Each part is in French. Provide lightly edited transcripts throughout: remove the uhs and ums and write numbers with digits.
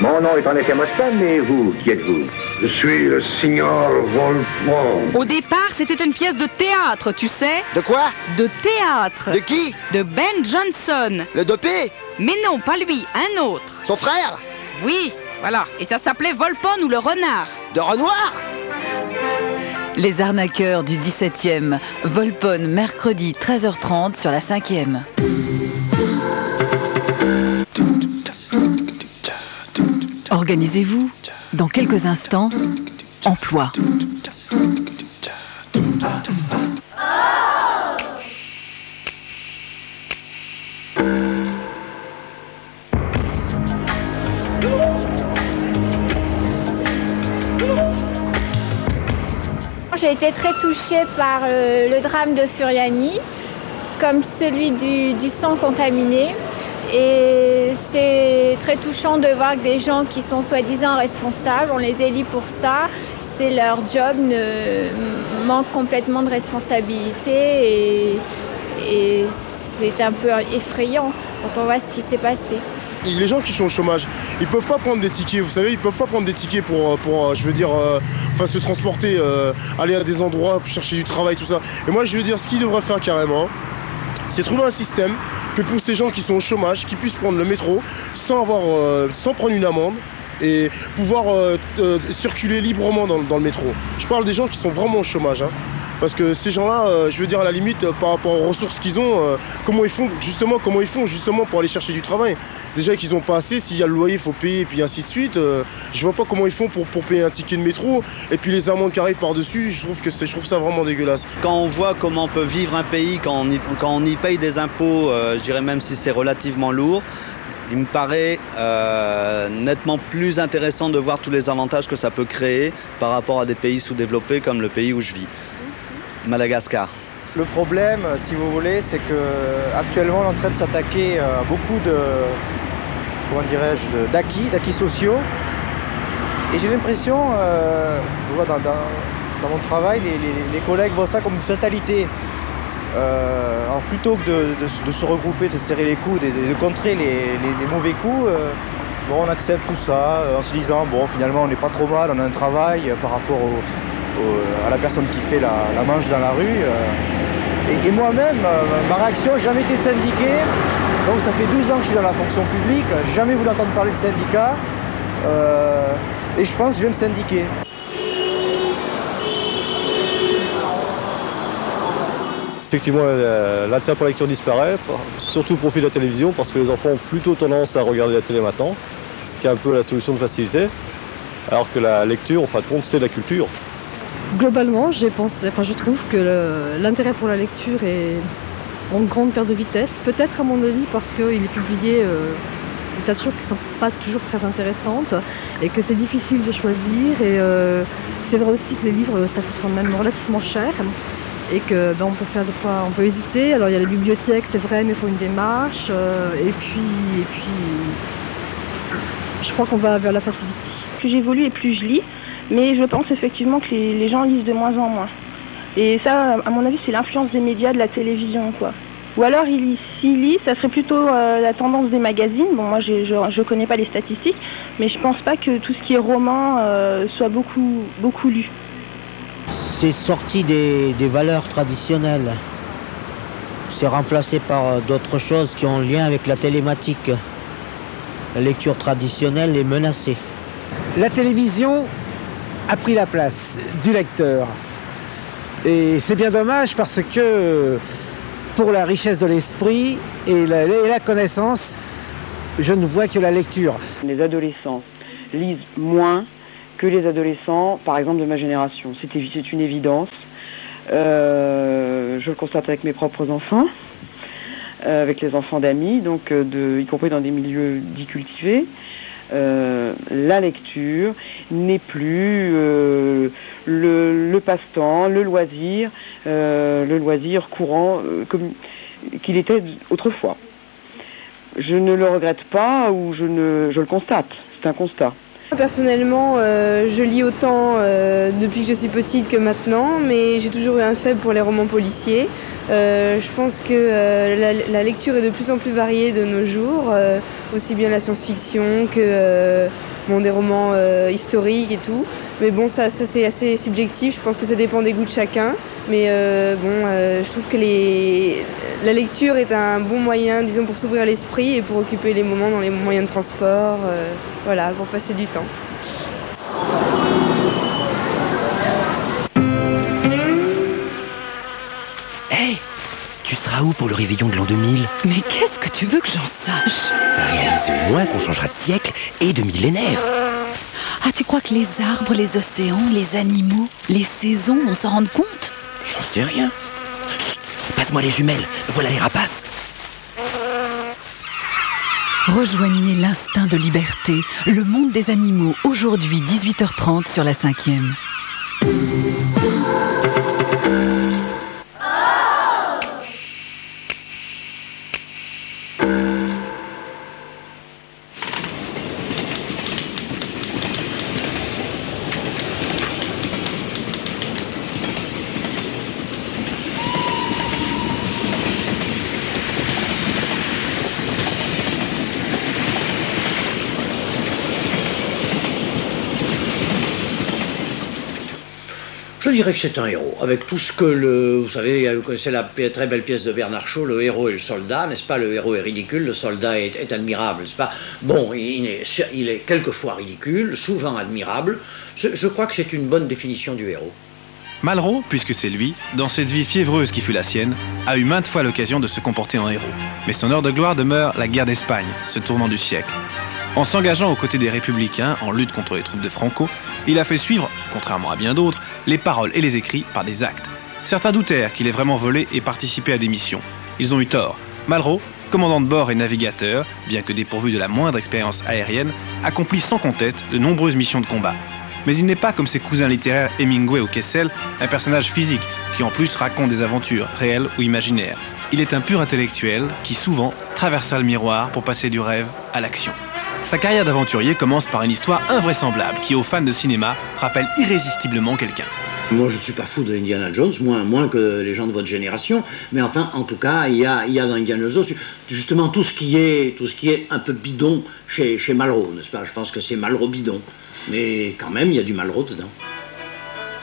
Mon nom est en effet Moscone, mais vous, qui êtes-vous? Je suis le signor Volpone. Au départ, c'était une pièce de théâtre, tu sais. De quoi? De théâtre. De qui? De Ben Jonson. Le dopé? Mais non, pas lui, un autre. Son frère? Oui, voilà. Et ça s'appelait Volpone ou le renard. De Renoir? Les arnaqueurs du 17e, Volpone, mercredi 13h30 sur la 5e. Organisez-vous. Dans quelques instants, emploi. J'ai été très touchée par le drame de Furiani, comme celui du sang contaminé. Et c'est très touchant de voir que des gens qui sont soi-disant responsables, on les élit pour ça, c'est leur job, manquent complètement de responsabilité et c'est un peu effrayant quand on voit ce qui s'est passé. Les gens qui sont au chômage, ils peuvent pas prendre des tickets, vous savez, ils peuvent pas prendre des tickets pour je veux dire, se transporter, aller à des endroits, chercher du travail, tout ça. Et moi, je veux dire, ce qu'ils devraient faire carrément, c'est trouver un système que pour ces gens qui sont au chômage, qu'ils puissent prendre le métro sans prendre une amende et pouvoir circuler librement dans le métro. Je parle des gens qui sont vraiment au chômage, hein. Parce que ces gens-là, je veux dire à la limite, par rapport aux ressources qu'ils ont, comment ils font justement pour aller chercher du travail. Déjà qu'ils n'ont pas assez, s'il y a le loyer, il faut payer, et puis ainsi de suite. Je vois pas comment ils font pour payer un ticket de métro, et puis les amendes qui arrivent par-dessus, je trouve ça vraiment dégueulasse. Quand on voit comment peut vivre un pays, quand on y paye des impôts, je dirais même si c'est relativement lourd, il me paraît nettement plus intéressant de voir tous les avantages que ça peut créer par rapport à des pays sous-développés comme le pays où je vis, Madagascar. Le problème, si vous voulez, c'est qu'actuellement on est en train de s'attaquer à beaucoup d'acquis sociaux. Et j'ai l'impression, je vois dans mon travail, les collègues voient ça comme une fatalité. Alors plutôt que de se regrouper, de se serrer les coudes et de contrer les mauvais coups, on accepte tout ça en se disant bon, finalement on n'est pas trop mal, on a un travail par rapport à la personne qui fait la manche dans la rue. Et moi-même, ma réaction, j'ai jamais été syndiqué, donc ça fait 12 ans que je suis dans la fonction publique, j'ai jamais voulu entendre parler de syndicat, et je pense que je vais me syndiquer. Effectivement, l'intérêt pour la lecture disparaît, surtout au profit de la télévision, parce que les enfants ont plutôt tendance à regarder la télé maintenant, ce qui est un peu la solution de facilité, alors que la lecture, en fin de compte, c'est de la culture. Globalement, je trouve que l'intérêt pour la lecture est en grande perte de vitesse. Peut-être à mon avis parce qu'il est publié des tas de choses qui ne sont pas toujours très intéressantes et que c'est difficile de choisir. Et c'est vrai aussi que les livres, ça coûte quand même relativement cher et que on peut faire des fois, on peut hésiter. Alors il y a les bibliothèques, c'est vrai, mais il faut une démarche. Et puis, je crois qu'on va vers la facilité. Plus j'évolue et plus je lis. Mais je pense effectivement que les gens lisent de moins en moins. Et ça, à mon avis, c'est l'influence des médias, de la télévision, quoi. Ou alors, s'ils lisent, ça serait plutôt la tendance des magazines. Bon, moi, je connais pas les statistiques, mais je pense pas que tout ce qui est roman soit beaucoup lu. C'est sorti des valeurs traditionnelles. C'est remplacé par d'autres choses qui ont lien avec la télématique. La lecture traditionnelle est menacée. La télévision a pris la place du lecteur. Et c'est bien dommage parce que pour la richesse de l'esprit et la connaissance, je ne vois que la lecture. Les adolescents lisent moins que les adolescents, par exemple, de ma génération. C'est une évidence. Je le constate avec mes propres enfants, avec les enfants d'amis, donc y compris dans des milieux dits cultivés. La lecture n'est plus le passe-temps, le loisir courant qu'il était autrefois. Je ne le regrette pas ou je le constate, c'est un constat. Personnellement, je lis autant depuis que je suis petite que maintenant, mais j'ai toujours eu un faible pour les romans policiers. Je pense que la lecture est de plus en plus variée de nos jours, aussi bien la science-fiction que des romans historiques et tout. Mais bon, ça c'est assez subjectif, je pense que ça dépend des goûts de chacun. Mais je trouve que la lecture est un bon moyen, disons, pour s'ouvrir l'esprit et pour occuper les moments dans les moyens de transport, voilà, pour passer du temps. Hey, tu seras où pour le réveillon de l'an 2000? Mais qu'est-ce que tu veux que j'en sache? T'as réalisé au moins qu'on changera de siècle et de millénaire. Ah, tu crois que les arbres, les océans, les animaux, les saisons, on s'en rende compte? J'en sais rien. Chut, passe-moi les jumelles, voilà les rapaces. Rejoignez l'instinct de liberté, le monde des animaux, aujourd'hui 18h30 sur la 5e. Je dirais que c'est un héros, avec tout ce que vous savez, vous connaissez la très belle pièce de Bernard Shaw, le héros et le soldat, n'est-ce pas? Le héros est ridicule, le soldat est admirable, n'est-ce pas? Bon, il est quelquefois ridicule, souvent admirable. Je crois que c'est une bonne définition du héros. Malraux, puisque c'est lui, dans cette vie fiévreuse qui fut la sienne, a eu maintes fois l'occasion de se comporter en héros. Mais son heure de gloire demeure la guerre d'Espagne, ce tournant du siècle. En s'engageant aux côtés des Républicains en lutte contre les troupes de Franco, il a fait suivre, contrairement à bien d'autres, les paroles et les écrits par des actes. Certains doutèrent qu'il ait vraiment volé et participé à des missions. Ils ont eu tort. Malraux, commandant de bord et navigateur, bien que dépourvu de la moindre expérience aérienne, accomplit sans conteste de nombreuses missions de combat. Mais il n'est pas comme ses cousins littéraires Hemingway ou Kessel, un personnage physique qui en plus raconte des aventures réelles ou imaginaires. Il est un pur intellectuel qui souvent traversa le miroir pour passer du rêve à l'action. Sa carrière d'aventurier commence par une histoire invraisemblable qui, aux fans de cinéma, rappelle irrésistiblement quelqu'un. Moi, je ne suis pas fou de Indiana Jones, moins que les gens de votre génération, mais enfin, en tout cas, il y a dans Indiana Jones justement tout ce qui est un peu bidon chez Malraux, n'est-ce pas? Je pense que c'est Malraux bidon, mais quand même, il y a du Malraux dedans.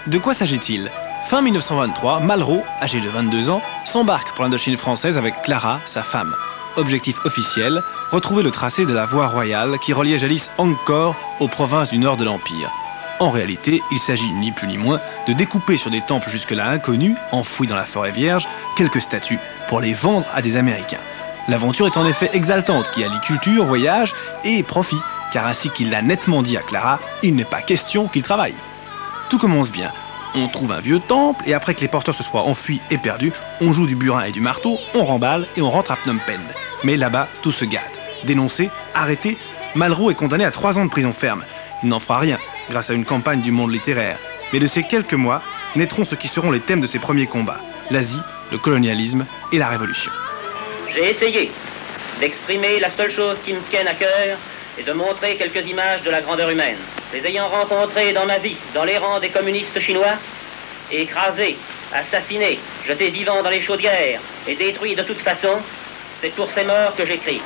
De quoi s'agit-il? Fin 1923, Malraux, âgé de 22 ans, s'embarque pour l'Indochine française avec Clara, sa femme. Objectif officiel, retrouver le tracé de la voie royale qui reliait jadis Angkor aux provinces du nord de l'Empire. En réalité, il s'agit ni plus ni moins de découper sur des temples jusque-là inconnus, enfouis dans la forêt vierge, quelques statues pour les vendre à des Américains. L'aventure est en effet exaltante qui allie culture, voyage et profit, car ainsi qu'il l'a nettement dit à Clara, il n'est pas question qu'il travaille. Tout commence bien. On trouve un vieux temple et après que les porteurs se soient enfuis et perdus, on joue du burin et du marteau, on remballe et on rentre à Phnom Penh. Mais là-bas, tout se gâte. Dénoncé, arrêté, Malraux est condamné à 3 ans de prison ferme. Il n'en fera rien, grâce à une campagne du monde littéraire. Mais de ces quelques mois, naîtront ce qui seront les thèmes de ses premiers combats. L'Asie, le colonialisme et la Révolution. J'ai essayé d'exprimer la seule chose qui me tienne à cœur et de montrer quelques images de la grandeur humaine. Les ayant rencontrés dans ma vie, dans les rangs des communistes chinois, écrasés, assassinés, jetés vivants dans les chaudières et détruits de toute façon, c'est pour ces morts que j'écris.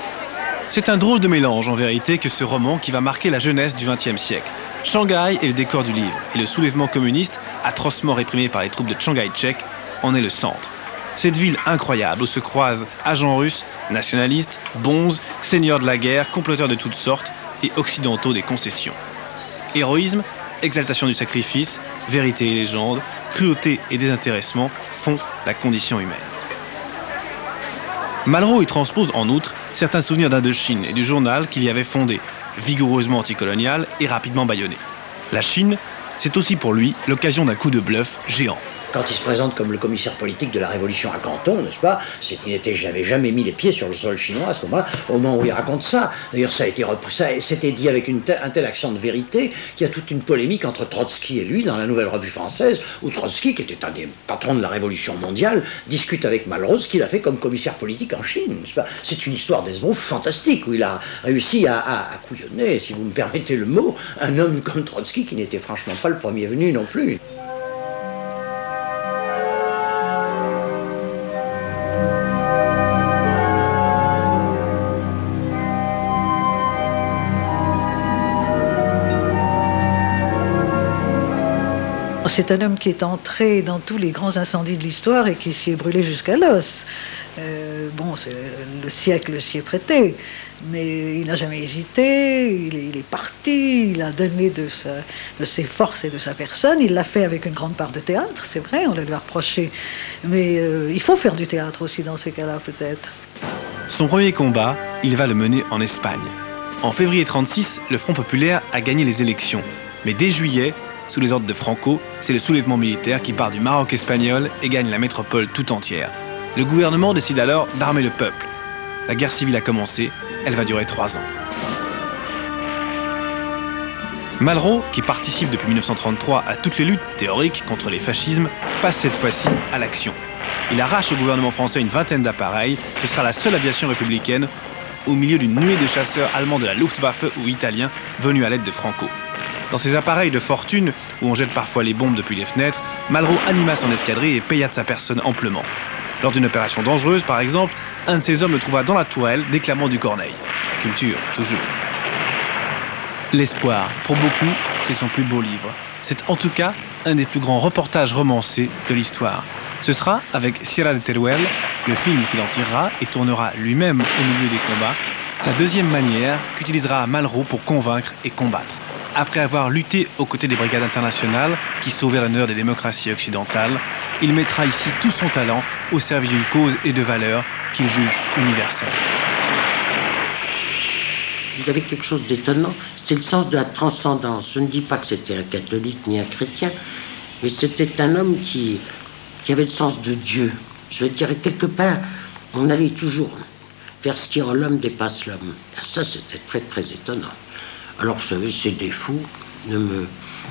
C'est un drôle de mélange en vérité que ce roman qui va marquer la jeunesse du XXe siècle. Shanghai est le décor du livre et le soulèvement communiste, atrocement réprimé par les troupes de Chiang Kai-shek, en est le centre. Cette ville incroyable où se croisent agents russes, nationalistes, bonzes, seigneurs de la guerre, comploteurs de toutes sortes et occidentaux des concessions. Héroïsme, exaltation du sacrifice, vérité et légende, cruauté et désintéressement font la condition humaine. Malraux y transpose en outre certains souvenirs d'Indochine et du journal qu'il y avait fondé, vigoureusement anticolonial et rapidement bâillonné. La Chine, c'est aussi pour lui l'occasion d'un coup de bluff géant. Quand il se présente comme le commissaire politique de la Révolution à Canton, n'est-ce pas? C'est qu'il n'avait jamais mis les pieds sur le sol chinois à ce moment-là, au moment où il raconte ça. D'ailleurs, ça a été repris, ça c'était dit avec un tel accent de vérité qu'il y a toute une polémique entre Trotsky et lui dans la Nouvelle Revue Française, où Trotsky, qui était un des patrons de la Révolution mondiale, discute avec Malraux ce qu'il a fait comme commissaire politique en Chine, n'est-ce pas? C'est une histoire d'esbrouf fantastique, où il a réussi à couillonner, si vous me permettez le mot, un homme comme Trotsky, qui n'était franchement pas le premier venu non plus. C'est un homme qui est entré dans tous les grands incendies de l'histoire et qui s'y est brûlé jusqu'à l'os. Bon, le siècle s'y est prêté, mais il n'a jamais hésité, il est parti, il a donné de ses forces et de sa personne, il l'a fait avec une grande part de théâtre, c'est vrai, on le lui a reproché, mais il faut faire du théâtre aussi dans ces cas-là peut-être. Son premier combat, il va le mener en Espagne. En février 1936, le Front populaire a gagné les élections, mais dès juillet, sous les ordres de Franco, c'est le soulèvement militaire qui part du Maroc espagnol et gagne la métropole tout entière. Le gouvernement décide alors d'armer le peuple. La guerre civile a commencé, elle va durer 3 ans. Malraux, qui participe depuis 1933 à toutes les luttes théoriques contre les fascismes, passe cette fois-ci à l'action. Il arrache au gouvernement français une vingtaine d'appareils, ce sera la seule aviation républicaine au milieu d'une nuée de chasseurs allemands de la Luftwaffe ou italiens venus à l'aide de Franco. Dans ces appareils de fortune, où on jette parfois les bombes depuis les fenêtres, Malraux anima son escadrille et paya de sa personne amplement. Lors d'une opération dangereuse, par exemple, un de ses hommes le trouva dans la tourelle, déclamant du Corneille. La culture, toujours. L'espoir, pour beaucoup, c'est son plus beau livre. C'est en tout cas un des plus grands reportages romancés de l'histoire. Ce sera, avec Sierra de Teruel, le film qu'il en tirera et tournera lui-même au milieu des combats, la deuxième manière qu'utilisera Malraux pour convaincre et combattre. Après avoir lutté aux côtés des brigades internationales qui sauvaient l'honneur des démocraties occidentales, il mettra ici tout son talent au service d'une cause et de valeurs qu'il juge universelles. Il avait quelque chose d'étonnant, c'est le sens de la transcendance. Je ne dis pas que c'était un catholique ni un chrétien, mais c'était un homme qui avait le sens de Dieu. Je dirais quelque part, on allait toujours vers ce qui en l'homme dépasse l'homme. Ça, c'était très très étonnant. Alors, vous savez, c'est des fous. Non,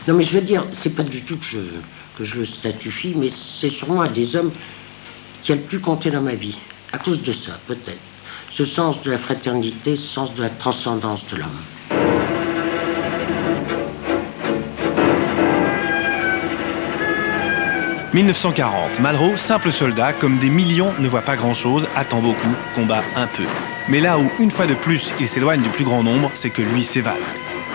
mais je veux dire, c'est pas du tout que je le statufie, mais c'est sûrement un des hommes qui a le plus compté dans ma vie. À cause de ça, peut-être. Ce sens de la fraternité, ce sens de la transcendance de l'homme. 1940, Malraux, simple soldat, comme des millions, ne voit pas grand-chose, attend beaucoup, combat un peu. Mais là où, une fois de plus, il s'éloigne du plus grand nombre, c'est que lui s'évade.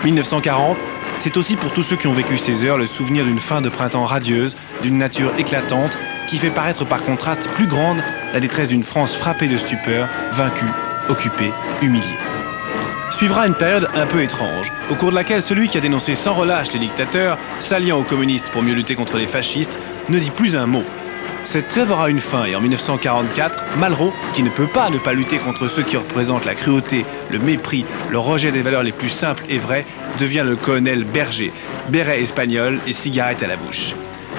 1940, c'est aussi pour tous ceux qui ont vécu ces heures le souvenir d'une fin de printemps radieuse, d'une nature éclatante, qui fait paraître par contraste plus grande la détresse d'une France frappée de stupeur, vaincue, occupée, humiliée. Suivra une période un peu étrange, au cours de laquelle celui qui a dénoncé sans relâche les dictateurs, s'alliant aux communistes pour mieux lutter contre les fascistes, ne dit plus un mot. Cette trêve aura une fin et en 1944, Malraux, qui ne peut pas ne pas lutter contre ceux qui représentent la cruauté, le mépris, le rejet des valeurs les plus simples et vraies, devient le colonel Berger, béret espagnol et cigarette à la bouche.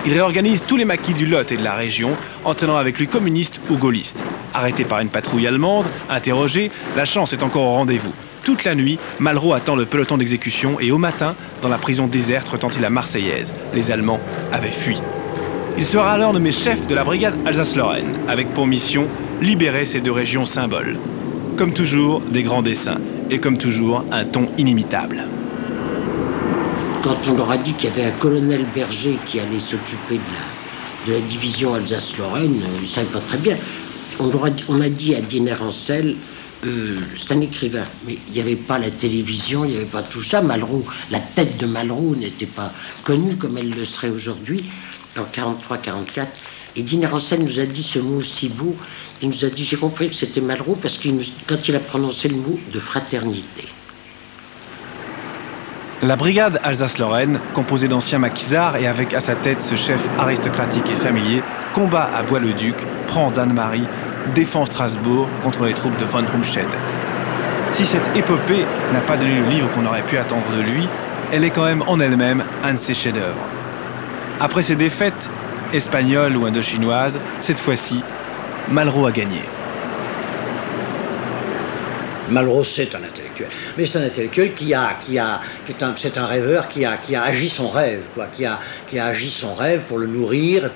Il réorganise tous les maquis du Lot et de la région, entraînant avec lui communistes ou gaullistes. Arrêté par une patrouille allemande, interrogé, la chance est encore au rendez-vous. Toute la nuit, Malraux attend le peloton d'exécution et au matin, dans la prison déserte, retentit la Marseillaise. Les Allemands avaient fui. Il sera alors nommé chef de la brigade Alsace-Lorraine, avec pour mission libérer ces deux régions symboles. Comme toujours, des grands dessins, et comme toujours, un ton inimitable. Quand on leur a dit qu'il y avait un colonel Berger qui allait s'occuper de la division Alsace-Lorraine, ils ne savaient pas très bien. On a dit à Diner Ancel, c'est un écrivain, mais il n'y avait pas la télévision, il n'y avait pas tout ça. Malraux, la tête de Malraux n'était pas connue comme elle le serait aujourd'hui, en 43-44. Et Diner Ancel nous a dit ce mot si beau, il nous a dit, j'ai compris que c'était Malraux, parce que quand il a prononcé le mot de fraternité. La brigade Alsace-Lorraine, composée d'anciens maquisards et avec à sa tête ce chef aristocratique et familier, combat à Bois-le-Duc, prend Danemarie, défend Strasbourg contre les troupes de von Rundstedt. Si cette épopée n'a pas donné le livre qu'on aurait pu attendre de lui, elle est quand même en elle-même un de ses chefs-d'œuvre. Après ses défaites, espagnoles ou indochinoises, cette fois-ci, Malraux a gagné. Malraux, c'est un intellectuel. Mais c'est un intellectuel c'est un rêveur qui a agi son rêve, quoi, qui a agi son rêve pour le nourrir, et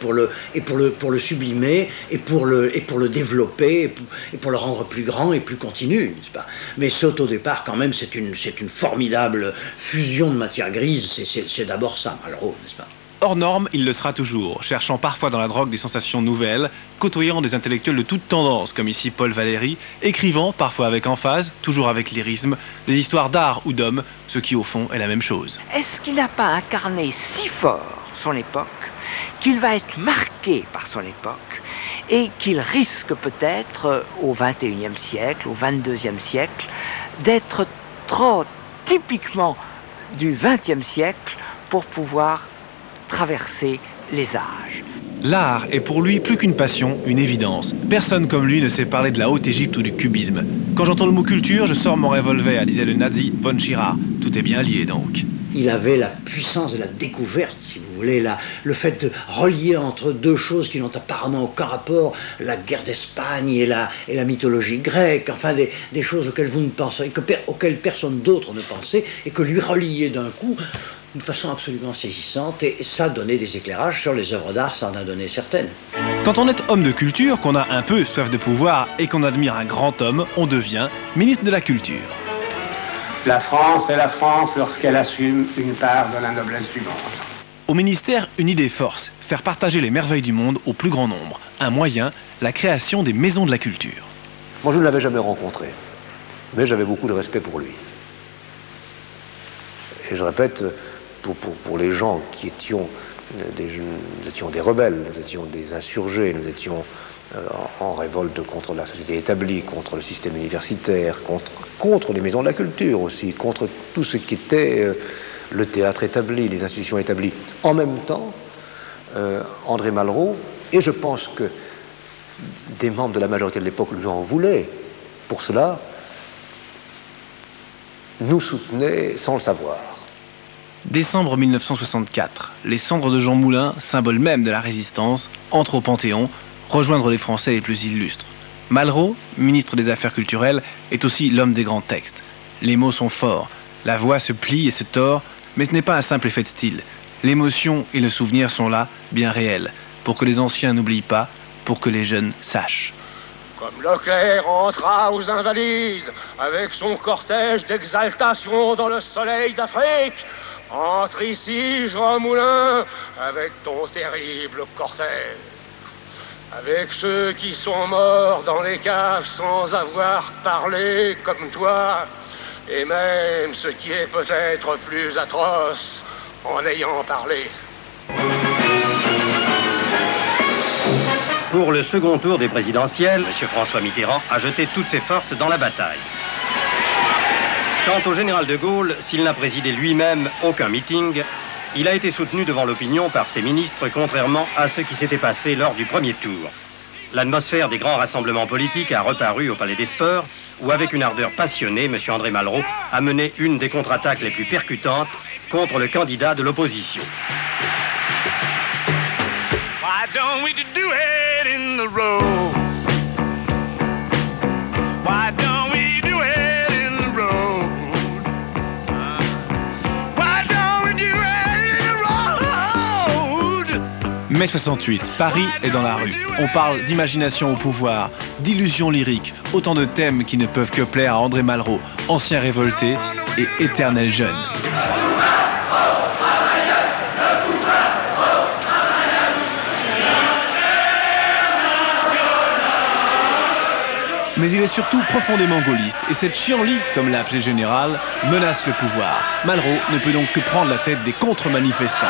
pour le sublimer, et pour le développer, et pour le rendre plus grand et plus continu, n'est-ce pas? Mais c'est au départ, quand même, c'est une formidable fusion de matière grise, c'est d'abord ça, Malraux, n'est-ce pas? Hors norme, il le sera toujours, cherchant parfois dans la drogue des sensations nouvelles, côtoyant des intellectuels de toutes tendances, comme ici Paul Valéry, écrivant, parfois avec emphase, toujours avec lyrisme, des histoires d'art ou d'homme, ce qui au fond est la même chose. Est-ce qu'il n'a pas incarné si fort son époque, qu'il va être marqué par son époque et qu'il risque peut-être au XXIe siècle, au XXIIe siècle, d'être trop typiquement du XXe siècle pour pouvoir traverser les âges. L'art est pour lui plus qu'une passion, une évidence. Personne comme lui ne sait parler de la Haute-Égypte ou du cubisme. Quand j'entends le mot culture, je sors mon revolver, disait le nazi von Schirach. Tout est bien lié donc. Il avait la puissance de la découverte, si vous voulez, le fait de relier entre deux choses qui n'ont apparemment aucun rapport, la guerre d'Espagne et la mythologie grecque, enfin des choses auxquelles vous ne pensez, auxquelles personne d'autre ne pensait, et que lui relier d'un coup d'une façon absolument saisissante, et ça donnait des éclairages sur les œuvres d'art, ça en a donné certaines. Quand on est homme de culture, qu'on a un peu soif de pouvoir et qu'on admire un grand homme, on devient ministre de la Culture. La France est la France lorsqu'elle assume une part de la noblesse du monde. Au ministère, une idée force, faire partager les merveilles du monde au plus grand nombre. Un moyen, la création des maisons de la culture. Moi, je ne l'avais jamais rencontré, mais j'avais beaucoup de respect pour lui. Et je répète, pour les gens qui étions nous étions des rebelles, nous étions des insurgés, nous étions en révolte contre la société établie, contre le système universitaire, contre les maisons de la culture aussi, contre tout ce qui était le théâtre établi, les institutions établies. En même temps, André Malraux, et je pense que des membres de la majorité de l'époque lui en voulaient, pour cela, nous soutenaient sans le savoir. Décembre 1964, les cendres de Jean Moulin, symbole même de la résistance, entrent au Panthéon, rejoindre les Français les plus illustres. Malraux, ministre des Affaires culturelles, est aussi l'homme des grands textes. Les mots sont forts, la voix se plie et se tord, mais ce n'est pas un simple effet de style. L'émotion et le souvenir sont là, bien réels, pour que les anciens n'oublient pas, pour que les jeunes sachent. Comme Leclerc entra aux Invalides, avec son cortège d'exaltation dans le soleil d'Afrique, entre ici, Jean Moulin, avec ton terrible cortège. Avec ceux qui sont morts dans les caves sans avoir parlé comme toi, et même ce qui est peut-être plus atroce, en ayant parlé. Pour le second tour des présidentielles, M. François Mitterrand a jeté toutes ses forces dans la bataille. Quant au général de Gaulle, s'il n'a présidé lui-même aucun meeting, il a été soutenu devant l'opinion par ses ministres, contrairement à ce qui s'était passé lors du premier tour. L'atmosphère des grands rassemblements politiques a reparu au Palais des Sports, où avec une ardeur passionnée, M. André Malraux a mené une des contre-attaques les plus percutantes contre le candidat de l'opposition. Why don't we do it in the road? Why don't we do it in the road? Why don't we do it in the road? Mai 68, Paris est dans la rue. On parle d'imagination au pouvoir, d'illusions lyriques, autant de thèmes qui ne peuvent que plaire à André Malraux, ancien révolté et éternel jeune. Mais il est surtout profondément gaulliste, et cette chienlit, comme l'a appelé le général, menace le pouvoir. Malraux ne peut donc que prendre la tête des contre-manifestants.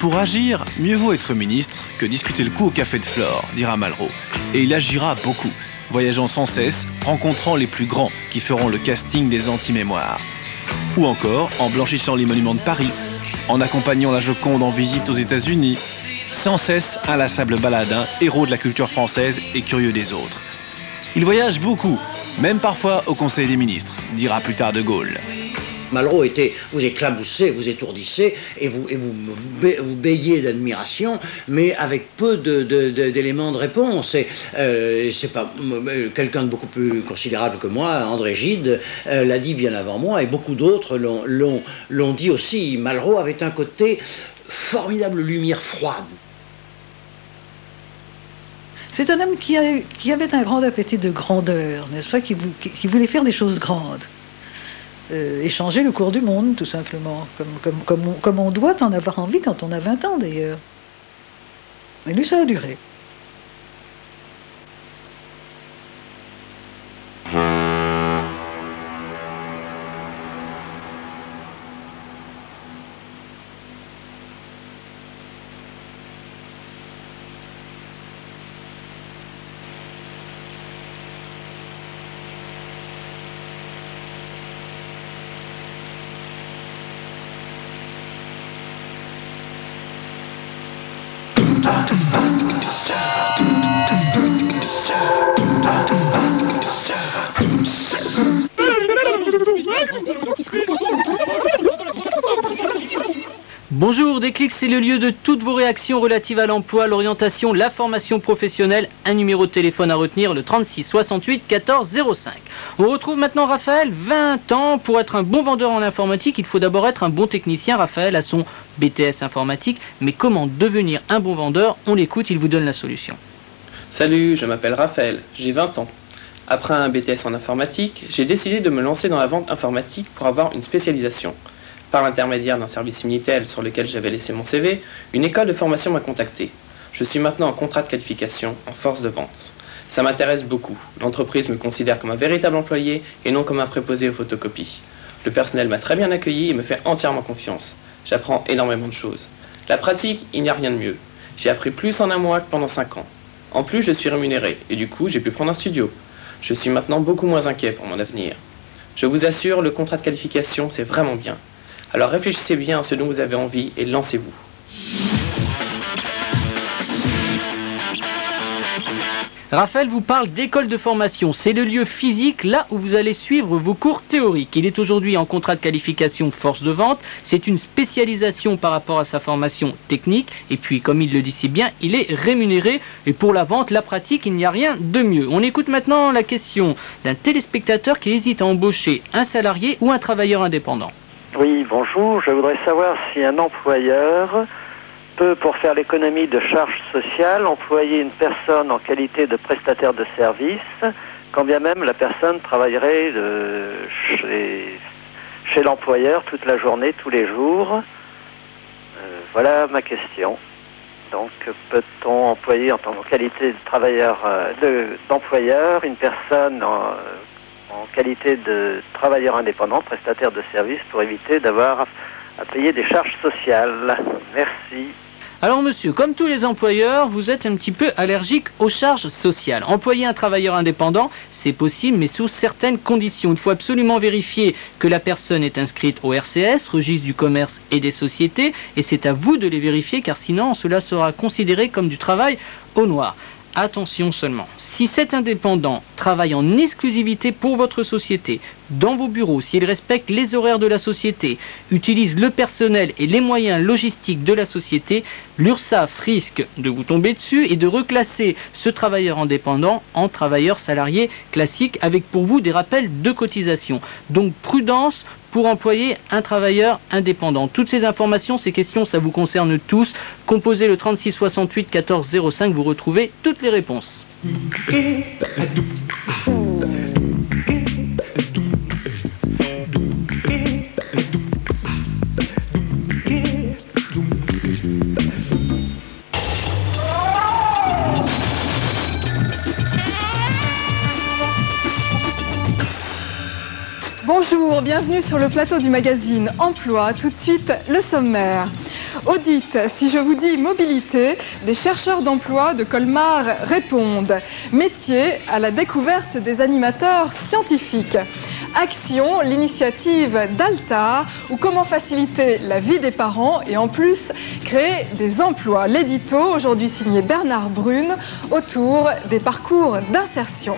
Pour agir, mieux vaut être ministre que discuter le coup au café de Flore, dira Malraux. Et il agira beaucoup, voyageant sans cesse, rencontrant les plus grands qui feront le casting des anti-mémoires. Ou encore en blanchissant les monuments de Paris, en accompagnant la Joconde en visite aux États-Unis, sans cesse inlassable baladin, héros de la culture française et curieux des autres. Il voyage beaucoup, même parfois au Conseil des ministres, dira plus tard de Gaulle. Malraux vous éclaboussez, vous étourdissez et vous bégayez d'admiration, mais avec peu d'éléments de réponse. C'est pas quelqu'un de beaucoup plus considérable que moi, André Gide, l'a dit bien avant moi, et beaucoup d'autres l'ont dit aussi. Malraux avait un côté formidable lumière froide. C'est un homme qui avait un grand appétit de grandeur, n'est-ce pas, qui voulait faire des choses grandes. Échanger le cours du monde, tout simplement, comme on doit en avoir envie quand on a 20 ans, d'ailleurs. Et lui, ça a duré. Bonjour, Déclic, c'est le lieu de toutes vos réactions relatives à l'emploi, l'orientation, la formation professionnelle. Un numéro de téléphone à retenir, le 36 68 14 05. On retrouve maintenant Raphaël, 20 ans. Pour être un bon vendeur en informatique, il faut d'abord être un bon technicien. Raphaël a son BTS informatique, mais comment devenir un bon vendeur? On l'écoute, il vous donne la solution. Salut, je m'appelle Raphaël, j'ai 20 ans. Après un BTS en informatique, j'ai décidé de me lancer dans la vente informatique pour avoir une spécialisation. Par l'intermédiaire d'un service Minitel sur lequel j'avais laissé mon CV, une école de formation m'a contacté. Je suis maintenant en contrat de qualification en force de vente. Ça m'intéresse beaucoup. L'entreprise me considère comme un véritable employé et non comme un préposé aux photocopies. Le personnel m'a très bien accueilli et me fait entièrement confiance. J'apprends énormément de choses. La pratique, il n'y a rien de mieux. J'ai appris plus en un mois que pendant 5 ans. En plus, je suis rémunéré et du coup, j'ai pu prendre un studio. Je suis maintenant beaucoup moins inquiet pour mon avenir. Je vous assure, le contrat de qualification, c'est vraiment bien. Alors réfléchissez bien à ce dont vous avez envie et lancez-vous. Raphaël vous parle d'école de formation. C'est le lieu physique là où vous allez suivre vos cours théoriques. Il est aujourd'hui en contrat de qualification force de vente. C'est une spécialisation par rapport à sa formation technique. Et puis, comme il le dit si bien, il est rémunéré. Et pour la vente, la pratique, il n'y a rien de mieux. On écoute maintenant la question d'un téléspectateur qui hésite à embaucher un salarié ou un travailleur indépendant. Oui, bonjour. Je voudrais savoir si un employeur peut, pour faire l'économie de charges sociales, employer une personne en qualité de prestataire de service, quand bien même la personne travaillerait chez l'employeur toute la journée, tous les jours. Voilà ma question. Donc, peut-on employer en tant que qualité de travailleur, d'employeur, une personne en qualité de travailleur indépendant, prestataire de service, pour éviter d'avoir à payer des charges sociales? Merci. Alors monsieur, comme tous les employeurs, vous êtes un petit peu allergique aux charges sociales. Employer un travailleur indépendant, c'est possible, mais sous certaines conditions. Il faut absolument vérifier que la personne est inscrite au RCS, registre du commerce et des sociétés, et c'est à vous de les vérifier, car sinon cela sera considéré comme du travail au noir. Attention seulement, si cet indépendant travaille en exclusivité pour votre société, dans vos bureaux, s'il respecte les horaires de la société, utilise le personnel et les moyens logistiques de la société, l'URSSAF risque de vous tomber dessus et de reclasser ce travailleur indépendant en travailleur salarié classique avec pour vous des rappels de cotisation. Donc prudence pour employer un travailleur indépendant. Toutes ces informations, ces questions, ça vous concerne tous. Composez le 36 68 14 05, vous retrouvez toutes les réponses. Bonjour, bienvenue sur le plateau du magazine Emploi. Tout de suite, le sommaire. Audit, si je vous dis mobilité, des chercheurs d'emploi de Colmar répondent. Métier à la découverte des animateurs scientifiques. Action, l'initiative d'Altar, ou comment faciliter la vie des parents et en plus créer des emplois. L'édito, aujourd'hui signé Bernard Brune, autour des parcours d'insertion.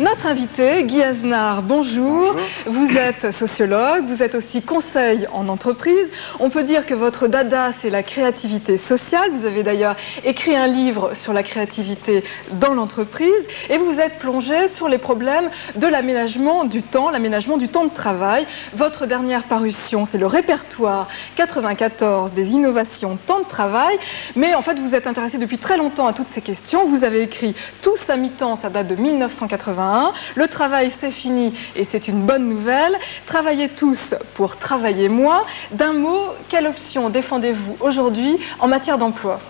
Notre invité, Guy Aznard, bonjour. Vous êtes sociologue, vous êtes aussi conseil en entreprise. On peut dire que votre dada, c'est la créativité sociale. Vous avez d'ailleurs écrit un livre sur la créativité dans l'entreprise et vous vous êtes plongé sur les problèmes de l'aménagement du temps de travail. Votre dernière parution, c'est le répertoire 94 des innovations temps de travail. Mais en fait, vous êtes intéressé depuis très longtemps à toutes ces questions. Vous avez écrit Tous à mi-temps, ça date de 1981. Le travail, c'est fini et c'est une bonne nouvelle. Travaillez tous pour travailler moins. D'un mot, quelle option défendez-vous aujourd'hui en matière d'emploi ?